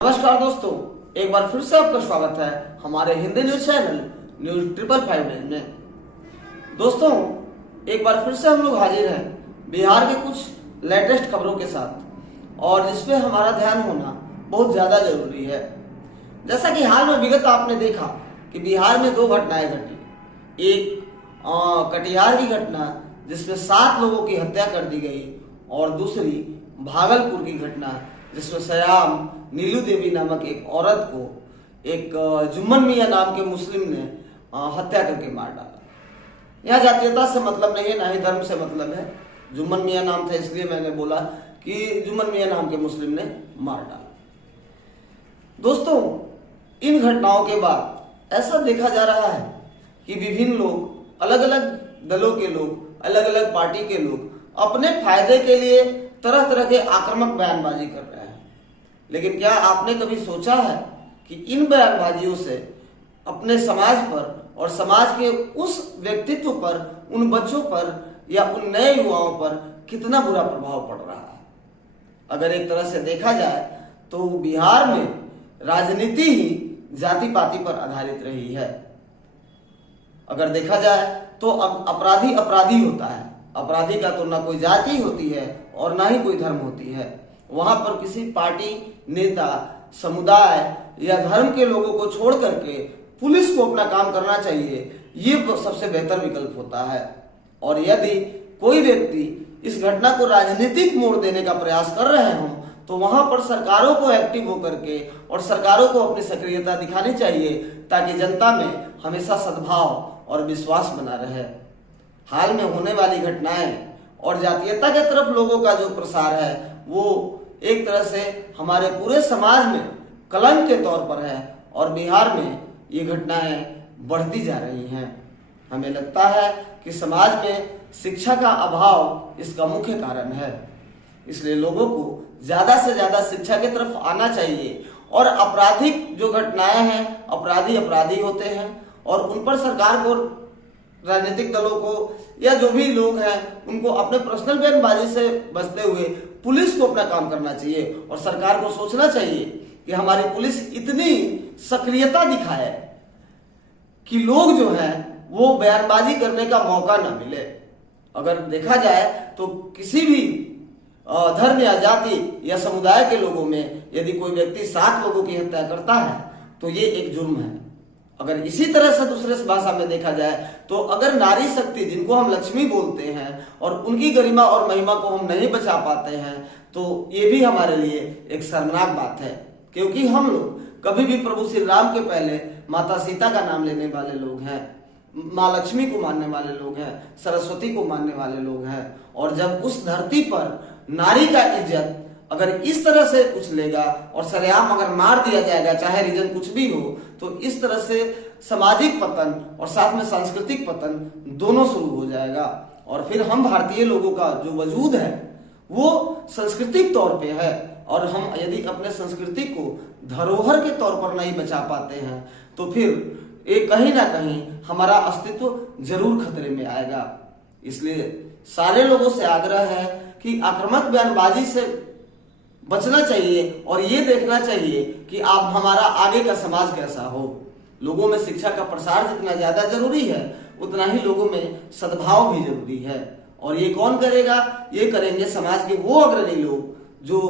नमस्कार दोस्तों, एक बार फिर से आपका स्वागत है हमारे हिंदी न्यूज चैनल न्यूज 555 में। दोस्तों, एक बार फिर से हम लोग हाजिर हैं बिहार के कुछ लेटेस्ट खबरों के साथ, और जिसपे हमारा ध्यान होना बहुत ज्यादा जरूरी है। जैसा कि हाल में विगत आपने देखा कि बिहार में दो घटनाएं घटी। एक कटिहार की घटना जिसमें 7 लोगों की हत्या कर दी गई, और दूसरी भागलपुर की घटना जिसमें सयाम नीलू देवी नामक एक औरत को एक जुम्मन मियां नाम के मुस्लिम ने हत्या करके मार डाला। यहाँ जातीयता से मतलब नहीं है, ना ही धर्म से मतलब है। जुम्मन मियां नाम था इसलिए मैंने बोला कि जुम्मन मियां नाम के मुस्लिम ने मार डाला। दोस्तों, इन घटनाओं के बाद ऐसा देखा जा रहा है कि विभिन्न लोग, अलग अलग दलों के लोग, अलग अलग पार्टी के लोग अपने फायदे के लिए तरह तरह के आक्रामक बयानबाजी कर रहे हैं। लेकिन क्या आपने कभी सोचा है कि इन बयानबाजियों से अपने समाज पर और समाज के उस व्यक्तित्व पर, उन बच्चों पर या उन नए युवाओं पर कितना बुरा प्रभाव पड़ रहा है? अगर एक तरह से देखा जाए तो बिहार में राजनीति ही जाति पाति पर आधारित रही है। अगर देखा जाए तो अब अपराधी अपराधी होता है। अपराधी का तो ना कोई जाति होती है और ना ही कोई धर्म होती है। वहां पर किसी पार्टी, नेता, समुदाय या धर्म के लोगों को छोड़ करके पुलिस को अपना काम करना चाहिए, ये सबसे बेहतर विकल्प होता है। और यदि कोई व्यक्ति इस घटना को राजनीतिक मोड़ देने का प्रयास कर रहे हों तो वहां पर सरकारों को एक्टिव होकर के और सरकारों को अपनी सक्रियता दिखानी चाहिए, ताकि जनता में हमेशा सद्भाव और विश्वास बना रहे। हाल में होने वाली घटनाएं और जातीयता के तरफ लोगों का जो प्रसार है वो एक तरह से हमारे पूरे समाज में कलंक के तौर पर है, और बिहार में ये घटनाएं बढ़ती जा रही हैं। हमें लगता है कि समाज में शिक्षा का अभाव इसका मुख्य कारण है। इसलिए लोगों को ज्यादा से ज्यादा शिक्षा की तरफ आना चाहिए, और आपराधिक जो घटनाएं हैं, अपराधी अपराधी होते हैं, और उन पर सरकार को, राजनीतिक दलों को या जो भी लोग हैं उनको अपने पर्सनल बयानबाजी से बचते हुए पुलिस को अपना काम करना चाहिए, और सरकार को सोचना चाहिए कि हमारी पुलिस इतनी सक्रियता दिखाए कि लोग जो हैं वो बयानबाजी करने का मौका ना मिले। अगर देखा जाए तो किसी भी धर्म या जाति या समुदाय के लोगों में यदि कोई व्यक्ति 7 लोगों की हत्या करता है तो ये एक जुर्म है। अगर इसी तरह से दूसरे भाषा में देखा जाए तो अगर नारी शक्ति, जिनको हम लक्ष्मी बोलते हैं, और उनकी गरिमा और महिमा को हम नहीं बचा पाते हैं तो ये भी हमारे लिए एक शर्मनाक बात है। क्योंकि हम लोग कभी भी प्रभु श्री राम के पहले माता सीता का नाम लेने वाले लोग हैं, माँ लक्ष्मी को मानने वाले लोग हैं, सरस्वती को मानने वाले लोग हैं। और जब उस धरती पर नारी का इज्जत अगर इस तरह से उछलेगा और सरेआम अगर मार दिया जाएगा, चाहे रीजन कुछ भी हो, तो इस तरह से सामाजिक पतन और साथ में सांस्कृतिक पतन दोनों शुरू हो जाएगा। और फिर हम भारतीय लोगों का जो वजूद है वो सांस्कृतिक तौर पे है, और हम यदि अपने संस्कृति को धरोहर के तौर पर नहीं बचा पाते हैं तो फिर एक कहीं ना कहीं हमारा अस्तित्व जरूर खतरे में आएगा। इसलिए सारे लोगों से आग्रह है कि आक्रामक बयानबाजी से बचना चाहिए, और ये देखना चाहिए कि आप हमारा आगे का समाज कैसा हो। लोगों में शिक्षा का प्रसार जितना ज्यादा जरूरी है उतना ही लोगों में सद्भाव भी जरूरी है। और ये कौन करेगा? ये करेंगे समाज के वो अग्रणी लोग जो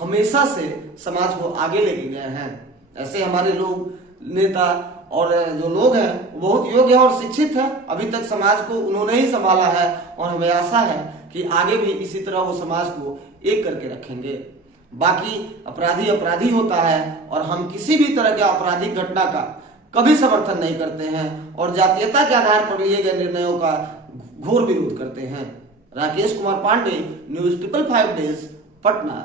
हमेशा से समाज को आगे लेके गए हैं। ऐसे हमारे लोग, नेता और जो लोग हैं बहुत योग्य और शिक्षित हैं। अभी तक समाज को उन्होंने ही संभाला है, और हमें आशा है कि आगे भी इसी तरह वो समाज को एक करके रखेंगे। बाकी अपराधी अपराधी होता है, और हम किसी भी तरह के आपराधिक घटना का कभी समर्थन नहीं करते हैं, और जातीयता के आधार पर लिए गए निर्णयों का घोर विरोध करते हैं। Rakesh Kumar Pandey, news 555 days, Patna.